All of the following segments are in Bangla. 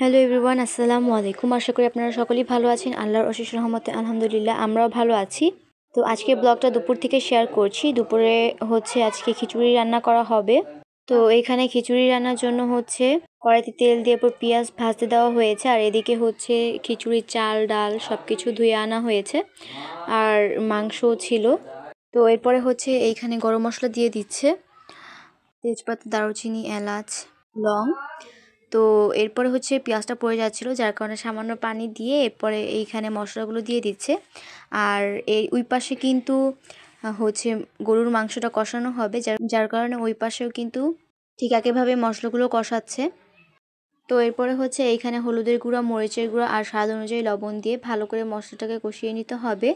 হ্যালো এভরিওয়ান, আসসালামু আলাইকুম। আশা করি আপনারা সকলেই ভালো আছেন। আল্লাহর অশেষ রহমতে আলহামদুলিল্লাহ আমরাও ভালো আছি। তো আজকে ব্লগটা দুপুর থেকে শেয়ার করছি। দুপুরে আজকে খিচুড়ি রান্না করা হবে। তো এখানে খিচুড়ি রান্নার জন্য কড়াইতে তেল দিয়ে পর পেঁয়াজ ভাজতে দেওয়া হয়েছে, আর এদিকে খিচুড়ির চাল ডাল সব কিছু ধুয়ে আনা হয়েছে, আর মাংসও ছিল। তো এরপরে এইখানে গরম মশলা দিয়ে দিচ্ছে, তেজপাতা, দারুচিনি, এলাচ, লং। তো এরপরে পেঁয়াজটা পড়ে যাচ্ছিলো, যার কারণে সামান্য পানি দিয়ে এরপরে এইখানে মশলাগুলো দিয়ে দিচ্ছে। আর ওই পাশে কিন্তু গরুর মাংসটা কষানো হবে, যার কারণে ওই পাশেও কিন্তু ঠিক একইভাবে মশলাগুলো কষাচ্ছে। তো এরপরে এইখানে হলুদের গুঁড়া, মরিচের গুঁড়া আর স্বাদ অনুযায়ী লবণ দিয়ে ভালো করে মশলাটাকে কষিয়ে নিতে হবে।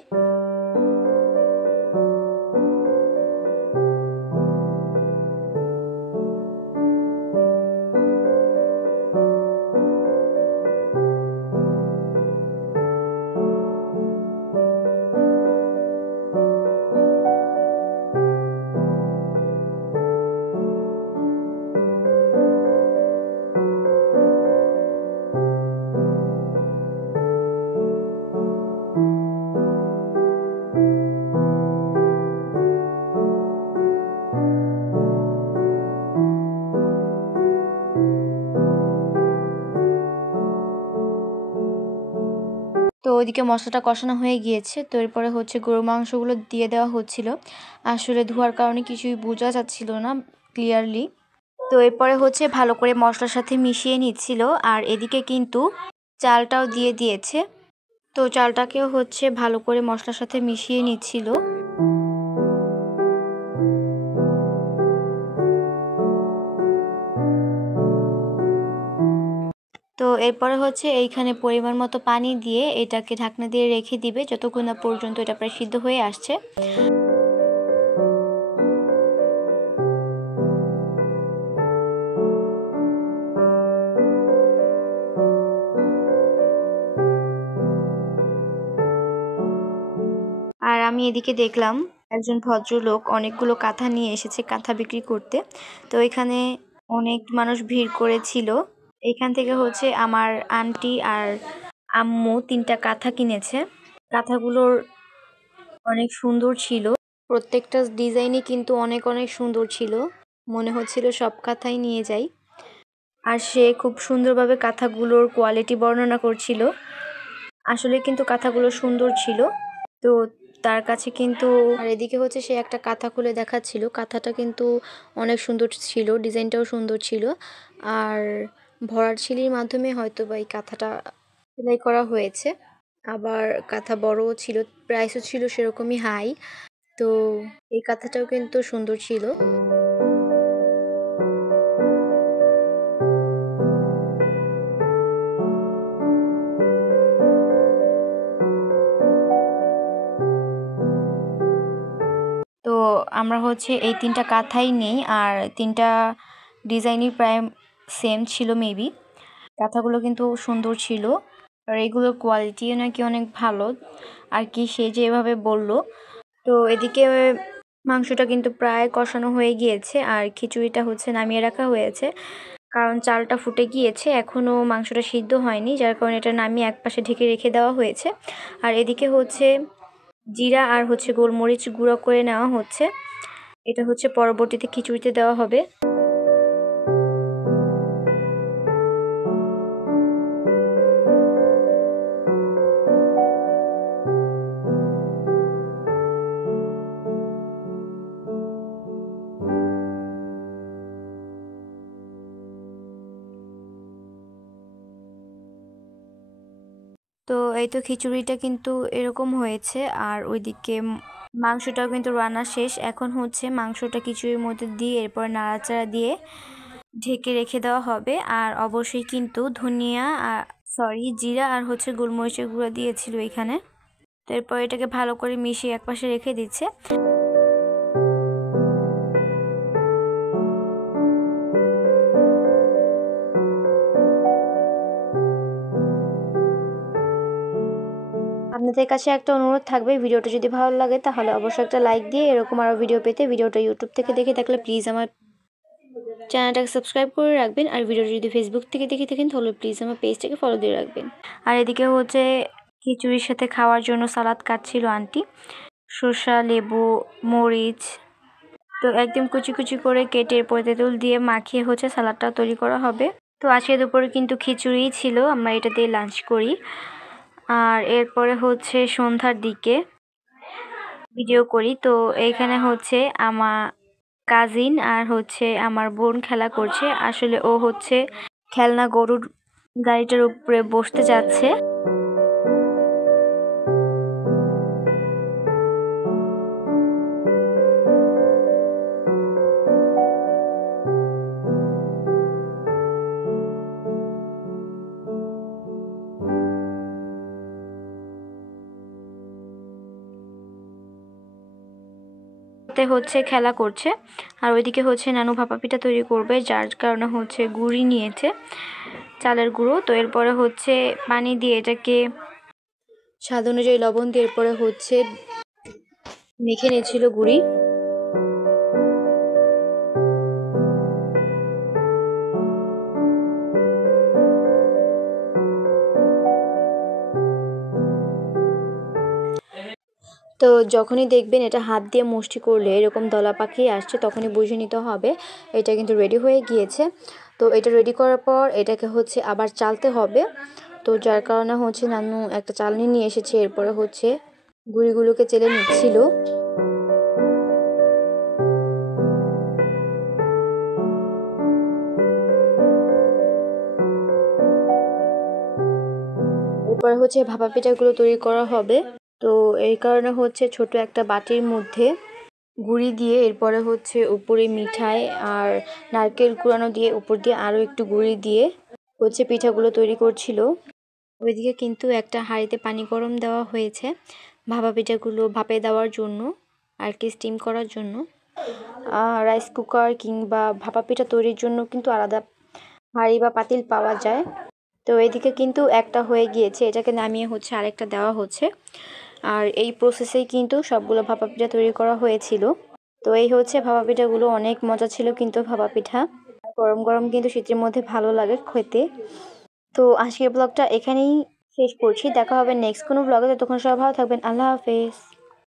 তো ওইদিকে মশলাটা কষানো হয়ে গিয়েছে। তো এরপরে গরুর মাংসগুলো দিয়ে দেওয়া হচ্ছিল। আসলে ধোয়ার কারণে কিছুই বোঝা যাচ্ছিল না ক্লিয়ারলি। তো এরপরে ভালো করে মশলার সাথে মিশিয়ে নিচ্ছিল, আর এদিকে কিন্তু চালটাও দিয়ে দিয়েছে। তো চালটাকেও ভালো করে মশলার সাথে মিশিয়ে নিচ্ছিল। তো এরপরে এইখানে পরিমাণ মতো পানি দিয়ে এটাকে ঢাকনা দিয়ে রেখে দিবে যতক্ষণ না পর্যন্ত এটা প্রায় সিদ্ধ হয়ে আসছে। আর আমি এদিকে দেখলাম একজন ভদ্রলোক অনেকগুলো কাঁথা নিয়ে এসেছে কাঁথা বিক্রি করতে। তো এখানে অনেক মানুষ ভিড় করেছিল। এখান থেকে আমার আন্টি আর আম্মু 3টা কাঁথা কিনেছে। কাঁথাগুলোর অনেক সুন্দর ছিল, প্রত্যেকটা ডিজাইনই কিন্তু অনেক অনেক সুন্দর ছিল। মনে হচ্ছিল সব কাঁথাই নিয়ে যাই। আর সে খুব সুন্দরভাবে কাঁথাগুলোর কোয়ালিটি বর্ণনা করছিল। আসলে কিন্তু কাঁথাগুলো সুন্দর ছিল। তো তার কাছে কিন্তু আর এদিকে সে একটা কাঁথা খুলে দেখাচ্ছিল। কাঁথাটা কিন্তু অনেক সুন্দর ছিল, ডিজাইনটাও সুন্দর ছিল। আর ভরাট ছিলির মাধ্যমে হয়তো বা এই কাঁথাটা সেলাই করা হয়েছে। আবার কাঁথা বড়ও ছিল, প্রাইসও ছিল সেরকমই হাই। তো এই কাঁথাটাও কিন্তু সুন্দর ছিল। তো আমরা এই 3টা কাঁথাই নেই, আর 3টা ডিজাইনই প্রায় সেম ছিল মেবি। কাঁথাগুলো কিন্তু সুন্দর ছিল, আর এগুলোর কোয়ালিটিও নাকি অনেক ভালো আর কি, সে যে এভাবে বলল। তো এদিকে মাংসটা কিন্তু প্রায় কষানো হয়ে গিয়েছে, আর খিচুড়িটা নামিয়ে রাখা হয়েছে, কারণ চালটা ফুটে গিয়েছে, এখনও মাংসটা সিদ্ধ হয়নি, যার কারণে এটা নামিয়ে একপাশে ঢেকে রেখে দেওয়া হয়েছে। আর এদিকে জিরা আর গোলমরিচ গুঁড়ো করে নেওয়া হচ্ছে। এটা পরবর্তীতে খিচুড়িতে দেওয়া হবে। তো এই তো খিচুড়িটা কিন্তু এরকম হয়েছে, আর ওইদিকে মাংসটাও কিন্তু রান্না শেষ। এখন মাংসটা খিচুড়ির মধ্যে দিয়ে এরপর নাড়াচাড়া দিয়ে ঢেকে রেখে দেওয়া হবে। আর অবশ্যই কিন্তু ধনিয়া আর জিরা আর গোলমরিচের গুঁড়া দিয়েছিল এখানে। তো এরপর এটাকে ভালো করে মিশিয়ে একপাশে রেখে দিচ্ছে। আপনাদের কাছে একটা অনুরোধ থাকবে, ভিডিওটা যদি ভালো লাগে তাহলে অবশ্যই একটা লাইক দিয়ে এরকম আরও ভিডিও পেতে ভিডিওটা ইউটিউব থেকে দেখে থাকলে প্লিজ আমার চ্যানেলটাকে সাবস্ক্রাইব করে রাখবেন। আর ভিডিওটি যদি ফেসবুক থেকে দেখে থাকেন তাহলে প্লিজ আমার পেজটাকে ফলো দিয়ে রাখবেন। আর এদিকে হচ্ছে খিচুড়ির সাথে খাওয়ার জন্য সালাদ কাটছিল আন্টি, শসা, লেবু, মরিচ, তো একদম কুচি কুচি করে কেটে এরপর তেঁতুল দিয়ে মাখিয়ে হচ্ছে সালাদটা তৈরি করা হবে। তো আজকে দুপুরে কিন্তু খিচুড়ি ছিল, আমরা এটা দিয়ে লাঞ্চ করি। আর এরপরে হচ্ছে সন্ধ্যার দিকে ভিডিও করি। তো এইখানে হচ্ছে আমার কাজিন আর হচ্ছে আমার বোন খেলা করছে। আসলে ও হচ্ছে খেলনা গরুর গাড়িটার উপরে বসতে যাচ্ছে। হচ্ছে খেলা করছে। আর ওইদিকে হচ্ছে নানু ভাপা পিঠা তৈরি করবে, যার কারণে হচ্ছে গুঁড়ি নিয়েছে, চালের গুঁড়ো। তো এরপরে হচ্ছে পানি দিয়ে এটাকে স্বাদ অনুযায়ী লবণ দিয়ে এরপরে হচ্ছে মেখে নিয়েছিল গুঁড়ি। তো যখনই দেখবেন এটা হাত দিয়ে মুষ্টি করলে এরকম দলা পাখি আসছে, তখনই বুঝে নিতে হবে এটা কিন্তু রেডি হয়ে গিয়েছে। তো এটা রেডি করার পর এটাকে হচ্ছে আবার চালতে হবে। তো যার কারণে হচ্ছে নানু একটা চালনি নিয়ে এসেছে, এরপরে হচ্ছে গুঁড়িগুলোকে চেলে নিচ্ছিল। এরপরে হচ্ছে ভাপা পিঠাগুলো তৈরি করা হবে। তো এই কারণে হচ্ছে ছোট একটা বাটির মধ্যে গুঁড়ি দিয়ে এরপরে হচ্ছে উপরে মিঠাই আর নারকেল কুড়ানো দিয়ে উপর দিয়ে আরও একটু গুঁড়ি দিয়ে হচ্ছে পিঠাগুলো তৈরি করছিল। ওইদিকে কিন্তু একটা হাঁড়িতে পানি গরম দেওয়া হয়েছে ভাপা পিঠাগুলো ভাপে দেওয়ার জন্য, আর কি স্টিম করার জন্য। রাইস কুকার কিংবা ভাপা পিঠা তৈরির জন্য কিন্তু আলাদা হাঁড়ি বা পাতিল পাওয়া যায়। তো এদিকে কিন্তু একটা হয়ে গিয়েছে, এটাকে নামিয়ে হচ্ছে আরেকটা দেওয়া হচ্ছে। আর এই প্রসেসেই কিন্তু সবগুলো ভাপা পিঠা তৈরি করা হয়েছিল। তো এই হচ্ছে ভাপা পিঠাগুলো, অনেক মজা ছিল কিন্তু ভাপা পিঠা। গরম গরম কিন্তু শীতের মধ্যে ভালো লাগে খেতে। তো আজকের ব্লগটা এখানেই শেষ করছি, দেখা হবে নেক্সট কোনো ব্লগে। ততক্ষণ সবাই ভালো থাকবেন, আল্লাহ হাফেজ।